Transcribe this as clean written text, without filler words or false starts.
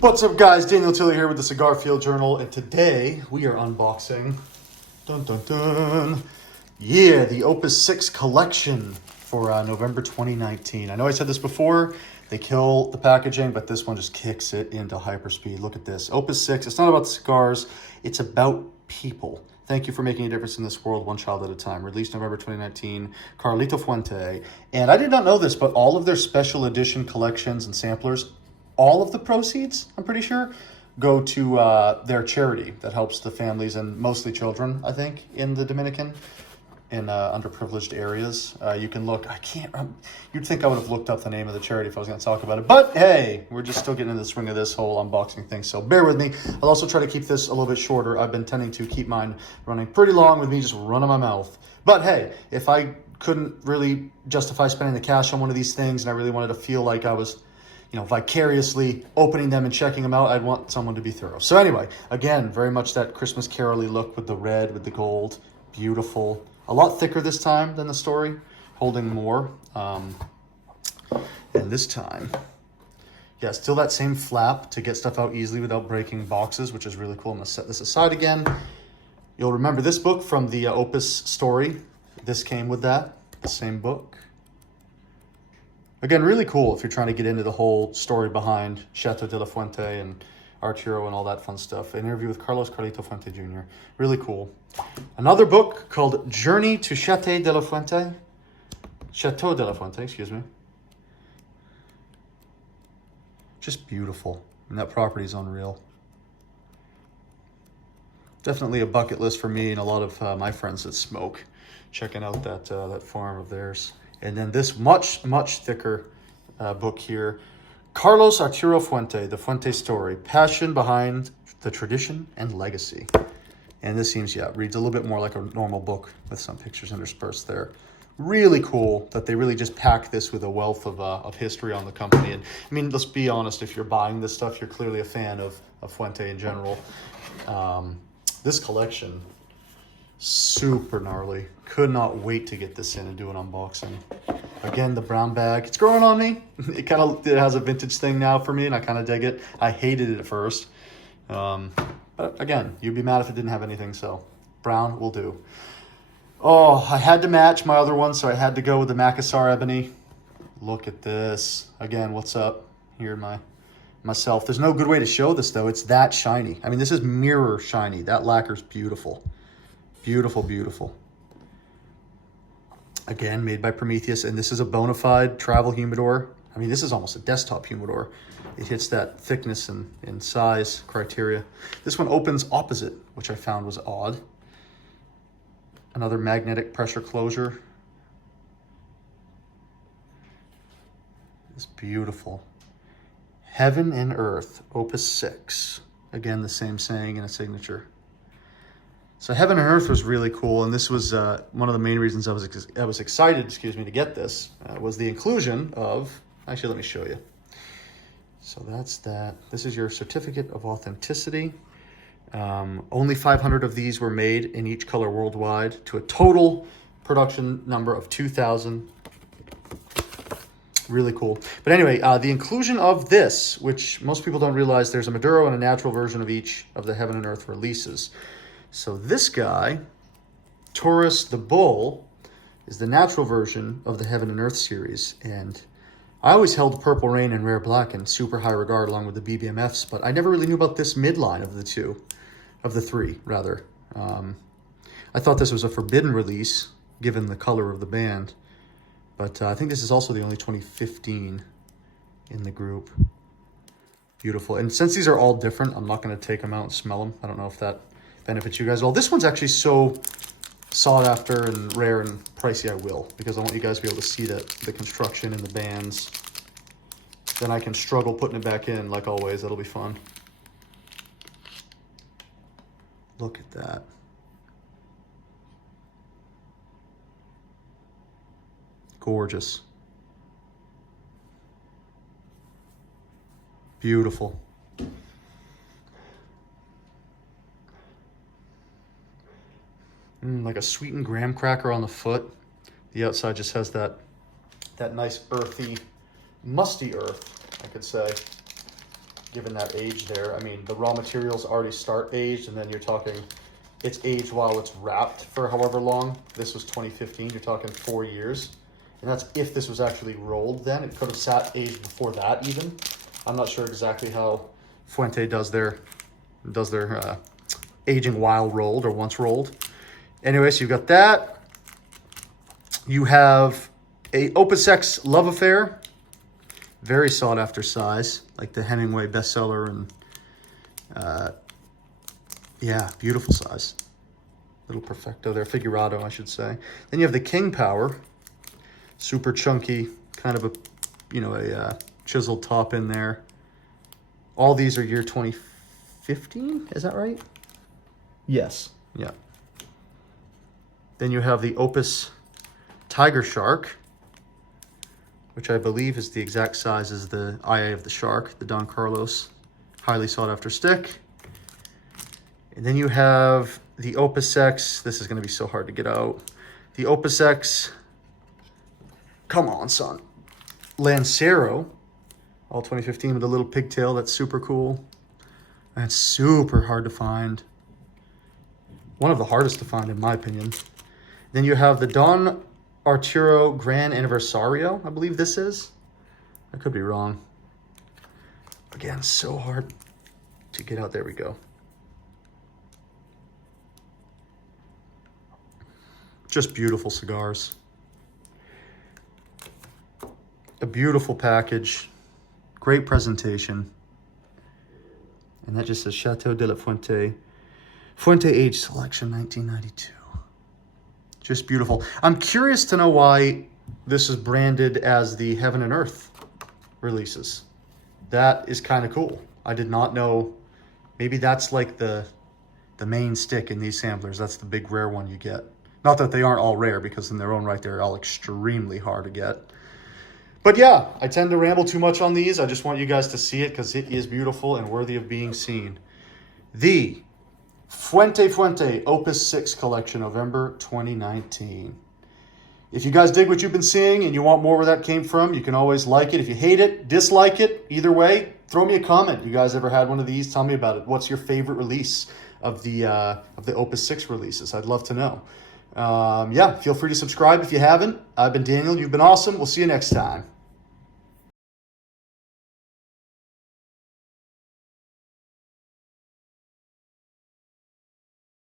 What's up, guys? Daniel Tilley here with the Cigar Field Journal, and today we are unboxing, dun dun dun, yeah, the Opus 6 collection for November 2019. I know I said this before, they kill the packaging, but this one just kicks it into hyperspeed. Look at this, Opus 6, it's not about the cigars, it's about people. Thank you for making a difference in this world, one child at a time. Released November 2019, Carlito Fuente. And I did not know this, but all of their special edition collections and samplers, all of the proceeds, I'm pretty sure, go to their charity that helps the families and mostly children, I think, in the Dominican, in underprivileged areas. You can look, you'd think I would have looked up the name of the charity if I was going to talk about it. But hey, we're just still getting into the swing of this whole unboxing thing, so bear with me. I'll also try to keep this a little bit shorter. I've been tending to keep mine running pretty long with me just running my mouth. But hey, if I couldn't really justify spending the cash on one of these things and I really wanted to feel like I was, vicariously opening them and checking them out, I'd want someone to be thorough. So anyway, again, very much that Christmas carol-y look with the red, with the gold. Beautiful. A lot thicker this time than the story, holding more. And this time, yeah, still that same flap to get stuff out easily without breaking boxes, which is really cool. I'm going to set this aside again. You'll remember this book from the Opus story. This came with that, the same book. Again, really cool if you're trying to get into the whole story behind Chateau de la Fuente and Arturo and all that fun stuff. An interview with Carlos Carlito Fuente Jr. Really cool. Another book called Journey to Chateau de la Fuente. Chateau de la Fuente, excuse me. Just beautiful. And that property is unreal. Definitely a bucket list for me and a lot of my friends that smoke. Checking out that farm of theirs. And then this much, much thicker book here. Carlos Arturo Fuente, The Fuente Story. Passion Behind the Tradition and Legacy. And this seems, reads a little bit more like a normal book with some pictures interspersed there. Really cool that they really just pack this with a wealth of history on the company. And I mean, let's be honest, if you're buying this stuff, you're clearly a fan of Fuente in general. This collection, super gnarly. Could not wait to get this in and do an unboxing. Again, the brown bag. It's growing on me. It has a vintage thing now for me, and I kind of dig it. I hated it at first. But again, you'd be mad if it didn't have anything, so brown will do. Oh, I had to match my other one, so I had to go with the Macassar Ebony. Look at this. Again, what's up? Here, myself. There's no good way to show this, though. It's that shiny. I mean, this is mirror shiny. That lacquer's beautiful. Beautiful, beautiful. Again, made by Prometheus, and this is a bona fide travel humidor. I mean, this is almost a desktop humidor. It hits that thickness and size criteria. This one opens opposite, which I found was odd. Another magnetic pressure closure. It's beautiful. Heaven and Earth, Opus 6. Again, the same saying and a signature. So Heaven and Earth was really cool, and this was one of the main reasons I was excited, to get this, was the inclusion of, actually let me show you. So that's that. This is your certificate of authenticity. Only 500 of these were made in each color worldwide to a total production number of 2,000. Really cool. But anyway, the inclusion of this, which most people don't realize, there's a Maduro and a natural version of each of the Heaven and Earth releases. So this guy, Taurus the Bull, is the natural version of the Heaven and Earth series. And I always held Purple Rain and Rare Black in super high regard along with the BBMFs, but I never really knew about this midline of the three, rather. I thought this was a forbidden release, given the color of the band. But I think this is also the only 2015 in the group. Beautiful. And since these are all different, I'm not going to take them out and smell them. I don't know if that benefits you guys at all. This one's actually so sought after and rare and pricey, I will, because I want you guys to be able to see the construction and the bands. Then I can struggle putting it back in, like always. That'll be fun. Look at that. Gorgeous. Beautiful. Like a sweetened graham cracker on the foot. The outside just has that nice earthy, musty earth, I could say. given that age there. I mean, the raw materials already start aged, and then you're talking it's aged while it's wrapped for however long. This was 2015, you're talking 4 years. And that's if this was actually rolled then. It could have sat aged before that even. I'm not sure exactly how Fuente does their aging while rolled or once rolled. Anyway, so you've got that. You have a Opus X Love Affair. Very sought after size, like the Hemingway bestseller, and yeah, beautiful size. Little perfecto there, figurado, I should say. Then you have the King Power, super chunky, kind of a chiseled top in there. All these are year 2015, is that right? Yes, yeah. Then you have the Opus Tiger Shark, which I believe is the exact size as the IA of the Shark, the Don Carlos, highly sought after stick. And then you have the Opus X. This is going to be so hard to get out. The Opus X, come on, son. Lancero, all 2015 with a little pigtail. That's super cool. That's super hard to find. One of the hardest to find, in my opinion. Then you have the Don Arturo Gran Aniversario, I believe this is. I could be wrong. Again, so hard to get out. There we go. Just beautiful cigars. A beautiful package. Great presentation. And that just says Chateau de la Fuente. Fuente Age Selection 1992. Just beautiful. I'm curious to know why this is branded as the Heaven and Earth releases. That is kind of cool. I did not know. Maybe that's like the main stick in these samplers. That's the big rare one you get. Not that they aren't all rare, because in their own right, they're all extremely hard to get. But yeah, I tend to ramble too much on these. I just want you guys to see it because it is beautiful and worthy of being seen. The Fuente Fuente Opus 6 collection, November 2019. If you guys dig what you've been seeing and you want more where that came from, you can always like it. If you hate it, dislike it, either way, throw me a comment. You guys ever had one of these? Tell me about it. What's your favorite release of the Opus 6 releases? I'd love to know. Yeah, feel free to subscribe if you haven't. I've been Daniel. You've been awesome. We'll see you next time.